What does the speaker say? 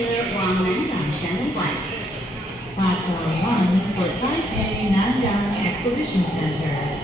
车往南港展览馆。 Platform 1 for Taipei Nanyang Exhibition Center.